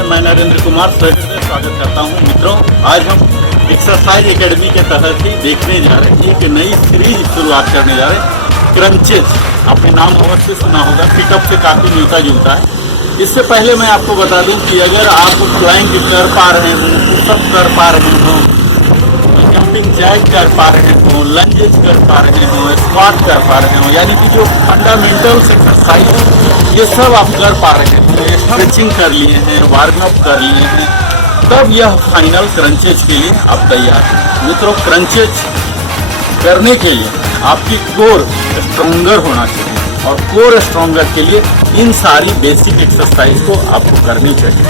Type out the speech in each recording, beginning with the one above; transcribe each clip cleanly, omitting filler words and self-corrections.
में मैं नरेंद्र कुमार स्वागत करता हूं। मित्रों, आज हम एक्सरसाइज एकेडमी के तहत ही देखने जा रहे हैं, एक नई सीरीज शुरुआत करने जा रहे हैं, क्रंचेज। आपने नाम अवश्य सुना होगा, पिटअप से काफ़ी मिलता जुलता है। इससे पहले मैं आपको बता दूं कि अगर आप प्लैंक कर पा रहे हो, पुशअप कर पा रहे हो, जंपिंग जैक कर पा रहे हो, लंजेस कर पा रहे हो, स्क्वाट कर पा रहे हो, यानी कि जो फंडामेंटल्स एक्सरसाइज ये सब आप कर पा रहे हो, स्ट्रेचिंग कर लिए हैं, वार्म अप कर लिए हैं, तब यह फाइनल क्रंचेज के लिए आप तैयार हैं। मित्रों, क्रंचेज करने के लिए आपकी कोर स्ट्रोंगर होना चाहिए, और कोर स्ट्रोंगर के लिए इन सारी बेसिक एक्सरसाइज को आपको करनी चाहिए।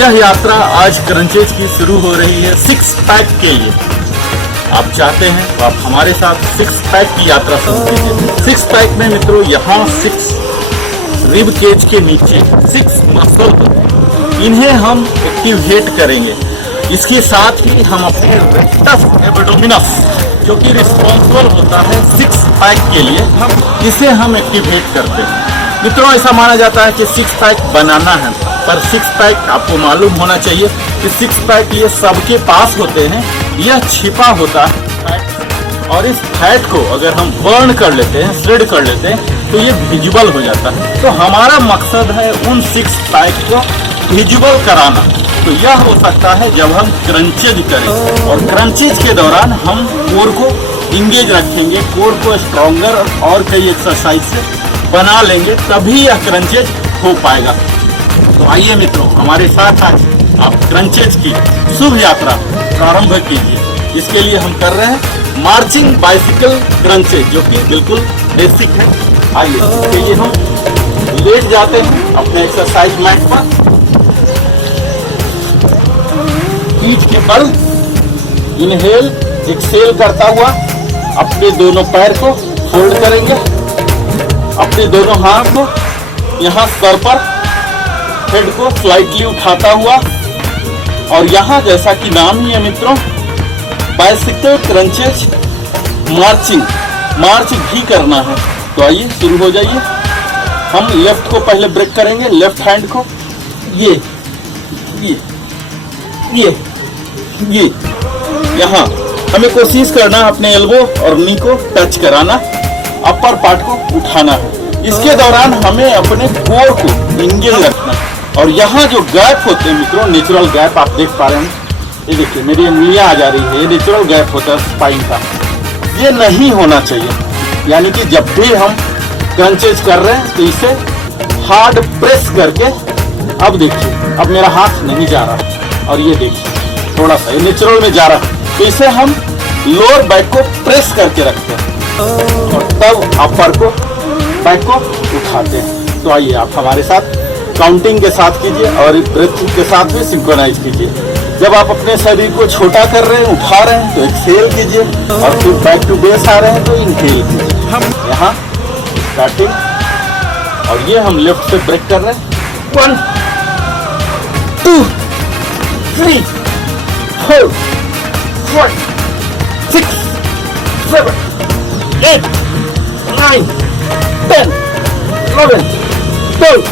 यह यात्रा आज क्रंचेज की शुरू हो रही है 6 पैक के लिए। आप चाहते हैं तो आप हमारे साथ 6 पैक की यात्रा शुरू कीजिए। 6 पैक में मित्रों यहाँ 6 रिब केज के नीचे 6 मसल इन्हें हम एक्टिवेट करेंगे। इसके साथ ही हम अपने रेक्टस एब्डोमिनस जो कि रिस्पॉन्सिबल होता है 6 पैक के लिए, इसे हम एक्टिवेट करते हैं। मित्रों, ऐसा माना जाता है कि 6 पैक बनाना है, पर 6 पैक आपको मालूम होना चाहिए कि 6 पैक ये सबके पास होते हैं। यह छिपा होता है फैट, और इस फैट को अगर हम बर्न कर लेते हैं, श्रेड कर लेते हैं, तो ये विजिबल हो जाता है। तो हमारा मकसद है उन 6 पैक को विजिबल कराना। तो यह हो सकता है जब हम क्रंचेज करें, और क्रंचेज के दौरान हम कोर को इंगेज रखेंगे, कोर को स्ट्रॉन्गर और कई एक्सरसाइज से बना लेंगे, तभी यह क्रंचेज हो पाएगा। तो आइए मित्रों, हमारे साथ आज आप क्रंचेज की शुभ यात्रा प्रारंभ कीजिए। इसके लिए हम कर रहे हैं मार्चिंग बाइसिकल क्रंचेज, जो कि बिल्कुल बेसिक है। आइए, इसके लिए हम लेट जाते हैं अपने एक्सरसाइज मैट पर, पीठ के बल इनहेल एक्सेल करता हुआ अपने दोनों पैर को फोल्ड करेंगे, अपने दोनों हाथ को यहाँ सर पर, हेड को स्लाइटली उठाता हुआ, और यहाँ जैसा कि नाम ही है मित्रों, बाइसिकल क्रंचेज मार्च भी करना है। तो आइए शुरू हो जाइए। हम लेफ्ट को पहले ब्रेक करेंगे, लेफ्ट हैंड को ये यहाँ हमें कोशिश करना है अपने एल्बो और नी को टच कराना, अपर पार्ट को उठाना है। इसके दौरान हमें अपने कोर को इंगेज रखना है, और यहाँ जो गैप होते हैं मित्रों, नेचुरल गैप आप देख पा रहे हैं, ये देखिए मेरी उंगलियां आ जा रही है, ये नेचुरल गैप होता है स्पाइन का, ये नहीं होना चाहिए। यानी कि जब भी हम क्रंचेज कर रहे हैं तो इसे हार्ड प्रेस करके, अब देखिए अब मेरा हाथ नहीं जा रहा, और ये देखिए थोड़ा सा नेचुरल में जा रहा है, तो इसे हम लोअर बैक को प्रेस करके रखते हैं, और तब अपर को बैक को उठाते हैं। तो आइए आप हमारे साथ काउंटिंग के साथ कीजिए, और ब्रेथ के साथ भी सिंक्रोनाइज कीजिए। जब आप अपने शरीर को छोटा कर रहे हैं, उठा रहे हैं, तो एक्सहेल कीजिए, और फिर बैक टू बेस आ रहे हैं तो इनहेल कीजिए। यहाँ स्टार्टिंग, और ये हम लेफ्ट से ब्रेक कर रहे हैं। 1 2 3 4 5 6 7 8 9 10 11 12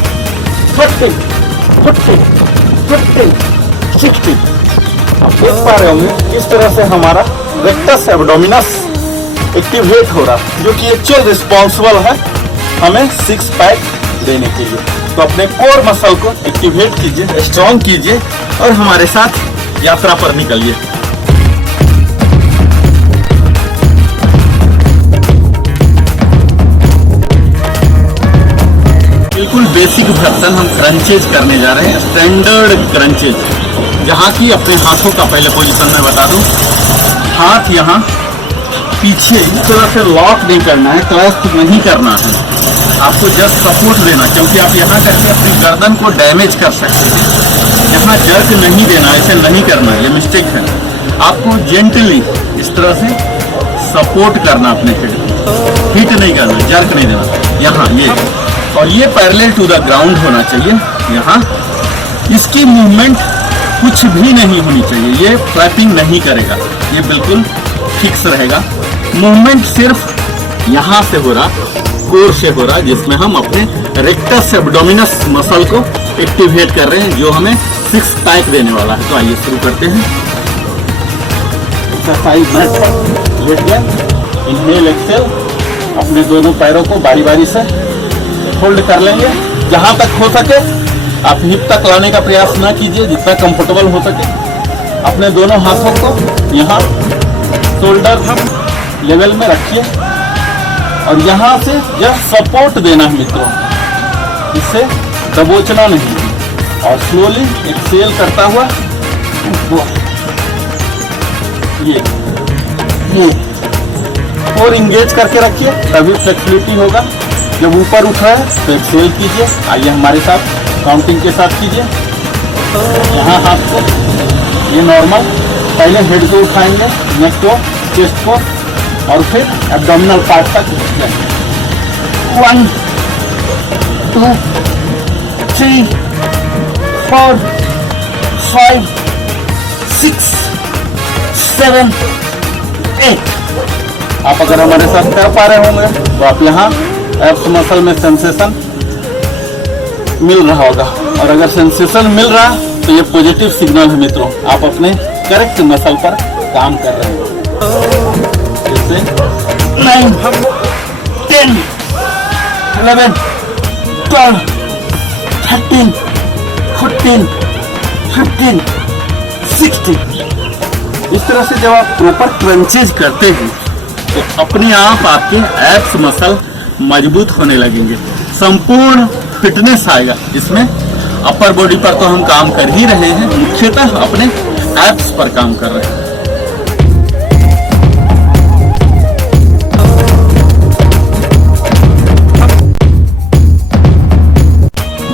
13 14 15 16। आप देख पा रहे होंगे इस तरह से हमारा रेक्टस एब्डोमिनस एक्टिवेट हो रहा है, जो कि एक्चुअल रिस्पॉन्सिबल है हमें 6 पैक देने के लिए। तो अपने कोर मसल को एक्टिवेट कीजिए, स्ट्रॉन्ग कीजिए, और हमारे साथ यात्रा पर निकलिए। बिल्कुल बेसिक वर्जन हम क्रंचेज करने जा रहे हैं, स्टैंडर्ड क्रंचेज, जहाँ की अपने हाथों का पहले पोजीशन में बता दूं, हाथ यहाँ पीछे इस तरह से लॉक नहीं करना है, क्लैस्प नहीं करना है, आपको जस्ट सपोर्ट देना, क्योंकि आप यहाँ करके अपनी गर्दन को डैमेज कर सकते हैं। यहाँ जर्क नहीं देना, ऐसे नहीं करना, ये मिस्टेक है। आपको जेंटली इस तरह से सपोर्ट करना अपने हेड को, हिट नहीं करना, जर्क नहीं देना। यहाँ ये, और ये पैरेलल टू द ग्राउंड होना चाहिए। यहाँ इसकी मूवमेंट कुछ भी नहीं होनी चाहिए, ये फ्लैपिंग नहीं करेगा, ये बिल्कुल फिक्स रहेगा। मूवमेंट सिर्फ यहाँ से हो रहा, कोर से हो रहा, जिसमें हम अपने रेक्टस एब्डोमिनस मसल को एक्टिवेट कर रहे हैं, जो हमें 6 पैक देने वाला है। तो आइए शुरू करते हैं। एक्सरसाइज मैट लेट गया, इनहेल एक्सेल। अपने दोनों पैरों को बारी बारी से होल्ड कर लेंगे। जहां तक हो सके आप हिप तक लाने का प्रयास ना कीजिए, जितना कंफर्टेबल हो सके। अपने दोनों हाथों को यहाँ शोल्डर लेवल में रखिए और यहाँ से यह सपोर्ट देना है मित्रों, इससे दबोचना नहीं है। और स्लोली एक्सेल करता हुआ ये और इंगेज करके रखिए, तभी फ्लेक्सिबिलिटी होगा। जब ऊपर उठा है तो एक्सेल कीजिए। आइए हमारे साथ काउंटिंग के साथ कीजिए। यहाँ हाथ को ये नॉर्मल, पहले हेड को उठाएंगे, नेक को, चेस्ट को, और फिर एब्डोमिनल पार्ट तक जाएंगे। 1 2 3 4 5 6 7 8। आप अगर हमारे साथ कर पा रहे होंगे तो आप यहाँ एब्स मसल में सेंसेशन मिल रहा होगा, और अगर सेंसेशन मिल रहा तो ये पॉजिटिव सिग्नल है मित्रों, आप अपने करेक्ट मसल पर काम कर रहे हैं। जैसे 9 10 11 12 13 14 15 16। इस तरह से जब आप प्रॉपर क्रंचेज करते हैं तो अपने आप आपके एब्स मसल मजबूत होने लगेंगे, संपूर्ण फिटनेस आएगा। इसमें अपर बॉडी पर तो हम काम कर ही रहे हैं, मुख्यतः अपने एब्स पर काम कर रहे हैं।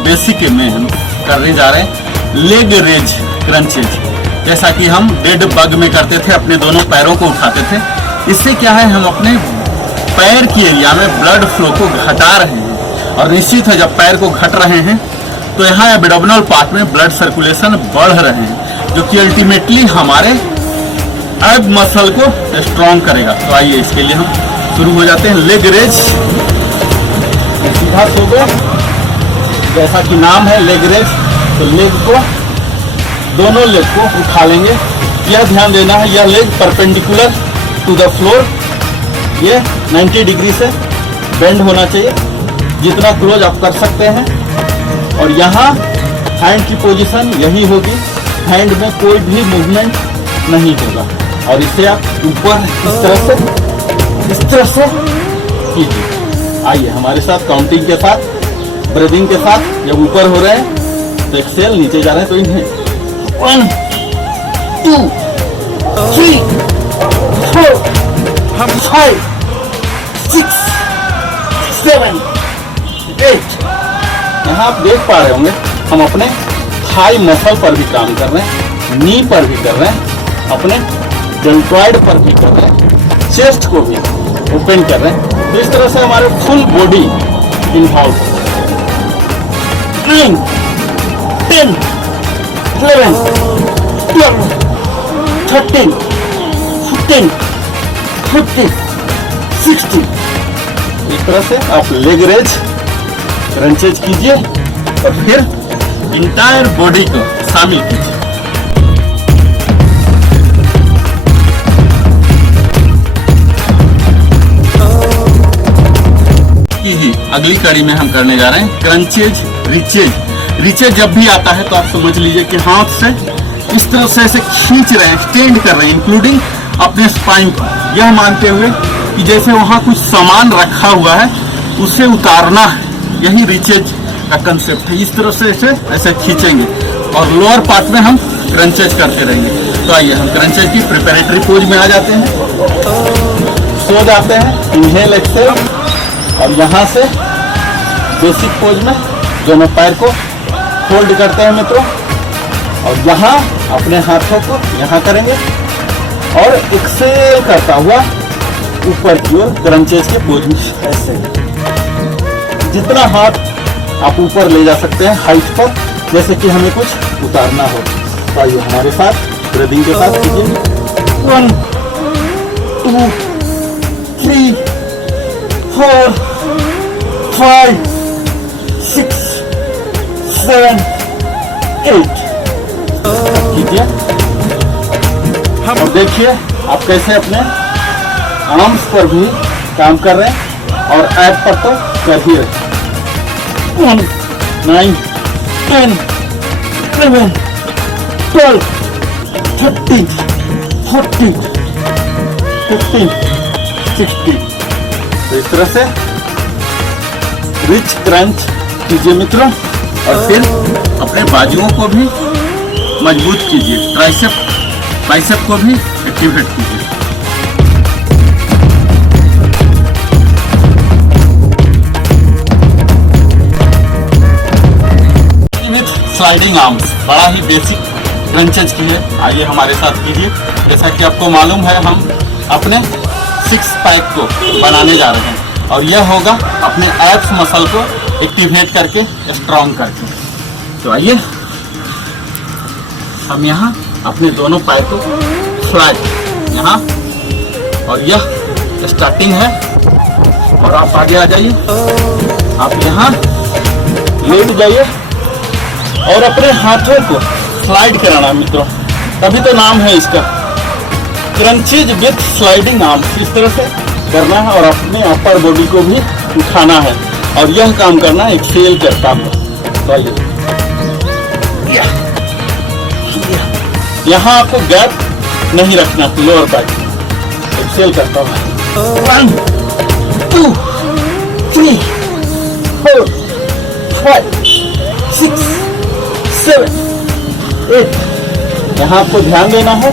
बेसिक में हम करने जा रहे हैं लेग रेज क्रंचेज, जैसा कि हम डेड बग में करते थे, अपने दोनों पैरों को उठाते थे। इससे क्या है, हम अपने पैर की एरिया में ब्लड फ्लो को घटा रहे हैं, और निश्चित है जब पैर को घट रहे हैं तो यहाँ एब्डोमिनल पार्ट में ब्लड सर्कुलेशन बढ़ रहे हैं, जो कि अल्टीमेटली हमारे एब मसल को स्ट्रॉन्ग करेगा। तो आइए इसके लिए हम शुरू हो जाते हैं। लेग रेज, सीधा सो गए, जैसा कि नाम है लेग रेज। तो लेग को, दोनों लेग को उठा लेंगे। यह ध्यान देना है, यह leg perpendicular to the floor, ये 90 डिग्री से बेंड होना चाहिए, जितना क्लोज आप कर सकते हैं। और यहाँ हैंड की पोजीशन यही होगी, हैंड में कोई भी मूवमेंट नहीं होगा। और इसे आप ऊपर इस तरह से कीजिए। आइए हमारे साथ काउंटिंग के साथ, ब्रीदिंग के साथ। जब ऊपर हो रहे हैं तो एक्सेल, नीचे जा रहे हैं तो इन्हें 1 2 3 4 5 6 7 8। यहाँ आप देख पा रहे होंगे हम अपने थाई मसल पर भी काम कर रहे हैं, नी पर भी कर रहे हैं, अपने डेल्टॉइड पर भी कर रहे हैं, चेस्ट को भी ओपन कर रहे हैं। तो इस तरह से हमारे फुल बॉडी इन्वॉल्व है। 9 10 11 12 13 14 15 16। इस तरह से आप लेग रेज क्रंचेज कीजिए और फिर इंटायर बॉडी को शामिल कीजिए। अगली कड़ी में हम करने जा रहे हैं क्रंचेज रिचेज। रिचेज जब भी आता है तो आप समझ लीजिए कि हाथ से इस तरह से ऐसे खींच रहे हैं, एक्सटेंड कर रहे हैं, इंक्लूडिंग अपने स्पाइन को, यह मानते हुए कि जैसे वहां कुछ सामान रखा हुआ है उसे उतारना है। यही रिचेज का कंसेप्ट है। इस तरह से ऐसे खींचेंगे और लोअर पार्ट में हम क्रंचेज करते रहेंगे। तो आइए हम क्रंचेज की प्रिपरेटरी पोज में आ जाते हैं, सो जाते हैं, इनहेल एक्सेल, और यहाँ से बेसिक पोज में दोनों पैर को फोल्ड करते हैं मित्रों, और यहाँ अपने हाथों को यहाँ करेंगे और एक्सेल करता हुआ ऊपर की ओर क्रंचेज के पोज में ऐसे। जितना हाथ आप ऊपर ले जा सकते हैं हाइट पर, जैसे कि हमें कुछ उतारना हो। तो आइए हमारे साथ ब्रीदिंग के साथ कीजिए। 1 2 3 4 5 6 7 8 कीजिए। अब देखिए आप कैसे अपने आर्म्स पर भी काम कर रहे हैं और ऐप पर तो कर ही रहे। 1 9 10 11 12 13 14 15 16। तो इस तरह से रिच क्रंच कीजिए मित्रों, और फिर अपने बाजुओं को भी मजबूत कीजिए, ट्राइसेप बाइसेप को भी एक्टिवेट कीजिए। स्लाइडिंग आर्म्स बड़ा ही बेसिक क्रंचेज की है, आइए हमारे साथ कीजिए। जैसा कि आपको मालूम है हम अपने 6 पैक को बनाने जा रहे हैं और यह होगा अपने एब्स मसल को एक्टिवेट करके स्ट्रॉन्ग करके। तो आइए हम यहाँ अपने दोनों पैर को फ्लैट यहाँ, और यह स्टार्टिंग है। और आप आगे आ जाइए, आप यहाँ लेट जाइए और अपने हाथों को स्लाइड कराना मित्रों, तभी तो नाम है इसका क्रंचेज विथ स्लाइडिंग आर्म्स। इस तरह से करना है और अपने अपर बॉडी को भी उठाना है और यह काम करना एक्सेल करता हुआ। तो आइए यहाँ आपको गैप नहीं रखना, लोअर बैक एक्सेल करता हूँ। 1 2 3 4 5 6 7 8। यहाँ आपको ध्यान देना है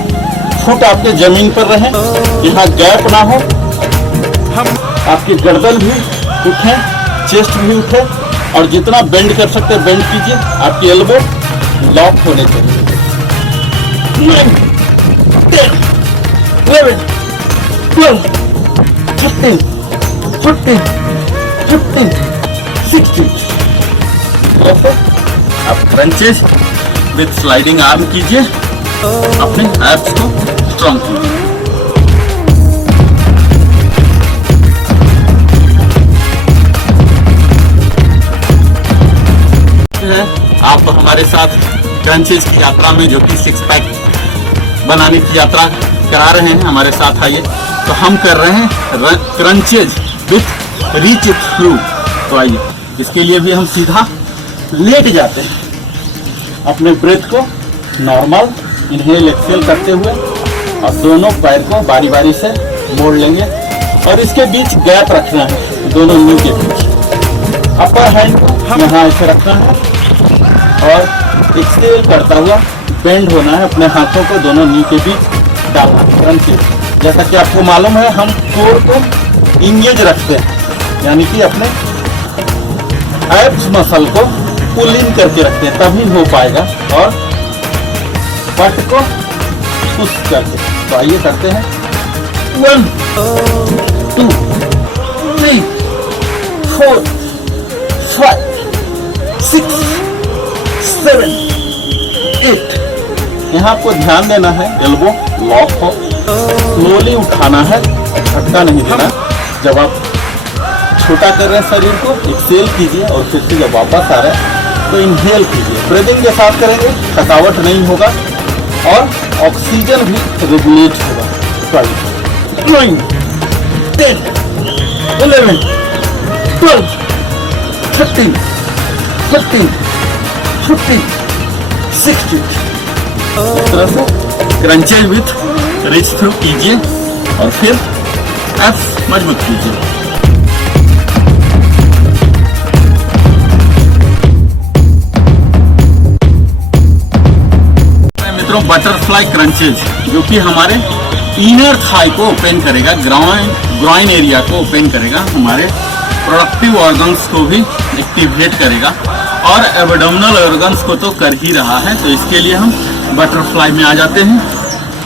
फुट आपके जमीन पर रहे, यहाँ गैप ना हो, आपकी गर्दन भी उठे, चेस्ट भी उठे, और जितना बेंड कर सकते हैं बेंड कीजिए। आपकी एल्बो लॉक होने चाहिए। 9 10 11 12 13 14 15 16। आप क्रंचेस विथ स्लाइडिंग आर्म कीजिए, अपने एब्स को स्ट्रॉन्ग कीजिए। आप हमारे साथ क्रंचेस की यात्रा में, जो कि 6 पैक बनाने की यात्रा करा रहे हैं, हमारे साथ आइए। तो हम कर रहे हैं क्रंचेज विथ रीच थ्रू। तो आइए, इसके लिए भी हम सीधा लेट जाते हैं, अपने ब्रेथ को नॉर्मल इनहेल एक्सेल करते हुए, और दोनों पैर को बारी बारी से मोड़ लेंगे और इसके बीच गैप रखना है, दोनों नी के बीच। अपर हैंड को यहाँ ऐसे रखना है और एक्सेल करता हुआ बेंड होना है, अपने हाथों को दोनों नी के बीच डालना है। जैसा कि आपको मालूम है हम कोर को इंगेज रखते हैं, यानी कि अपने एब्स मसल को पुल इन करके रखते हैं, तभी हो पाएगा, और पट को पुश करके। तो आइए करते हैं। 1 2 3 4 5 6 7 8। यहाँ आपको ध्यान देना है एल्बो लॉक हो, स्लोली उठाना है, झटका नहीं देना। जब आप छोटा कर रहे हैं शरीर को, एक्सेल कीजिए, और फिर से जब वापस आ रहे हैं तो इनहेल कीजिए। ब्रीदिंग के साथ करेंगे, थकावट नहीं होगा और ऑक्सीजन भी रेगुलेट होगा। 9 10 11 12 13 14 15 16। इस तरह से क्रंचेज विथ रिच थ्रू कीजिए और फिर एब्स मजबूत कीजिए। मित्रों, बटरफ्लाई क्रंचेज, जो कि हमारे इनर थाई को ओपन करेगा, ग्रॉइन एरिया को ओपन करेगा, हमारे प्रोडक्टिव ऑर्गन्स को भी एक्टिवेट करेगा, और एब्डोमिनल ऑर्गन्स को तो कर ही रहा है। तो इसके लिए हम बटरफ्लाई में आ जाते हैं।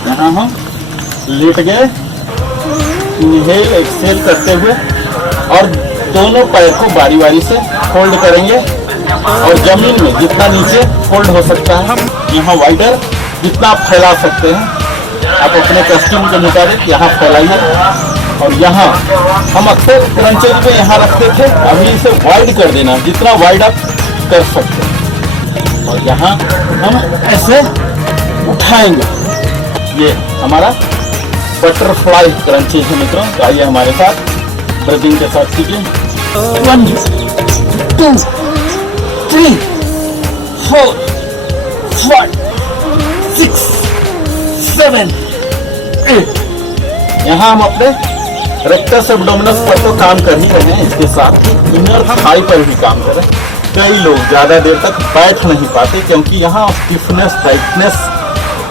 यहाँ हम लेट गए, इनहेल एक्सेल करते हुए, और दोनों पैर को बारी बारी से फोल्ड करेंगे, और जमीन में जितना नीचे फोल्ड हो सकता है, यहाँ वाइडर जितना आप फैला सकते हैं, आप अपने कस्टम के मुताबिक यहाँ फैलाइए। और यहाँ हम अक्सर क्रंचेज पे यहाँ रखते थे, अभी इसे वाइड कर देना, जितना वाइड आप कर सकते हैं। और यहाँ हम ऐसे उठाएंगे। ये हमारा बटरफ्लाई क्रंचेस है मित्रों। तो आइए हमारे साथ ब्रीदिंग के साथ कीजिए। 1 2 3 4 5 6 7 8। यहाँ हम अपने रेक्टस एब्डोमिनस पर तो काम कर ही रहे हैं, इसके साथ ही इनर थाई पर भी काम कर रहे हैं। कई लोग ज़्यादा देर तक बैठ नहीं पाते क्योंकि यहाँ स्टिफनेस टाइटनेस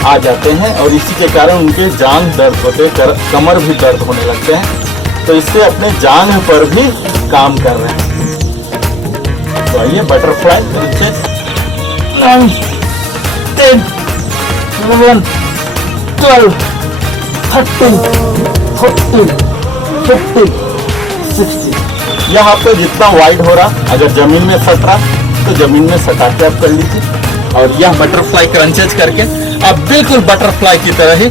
आ जाते हैं और इसी के कारण उनके जांघ दर्द होते, कमर भी दर्द होने लगते हैं। तो इससे अपने जांघ पर भी काम कर रहे हैं। तो आइए बटरफ्लाई क्रंचेस 9 10 11 12 13 14 15 16। यह आपको जितना वाइड हो रहा, अगर जमीन में सट रहा तो जमीन में सटा के आप कर लीजिए। और यह बटरफ्लाई क्रंचेस करके आप बिल्कुल बटरफ्लाई की तरह ही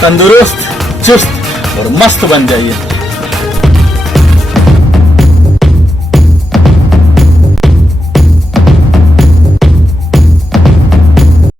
तंदुरुस्त, चुस्त और मस्त बन जाइए।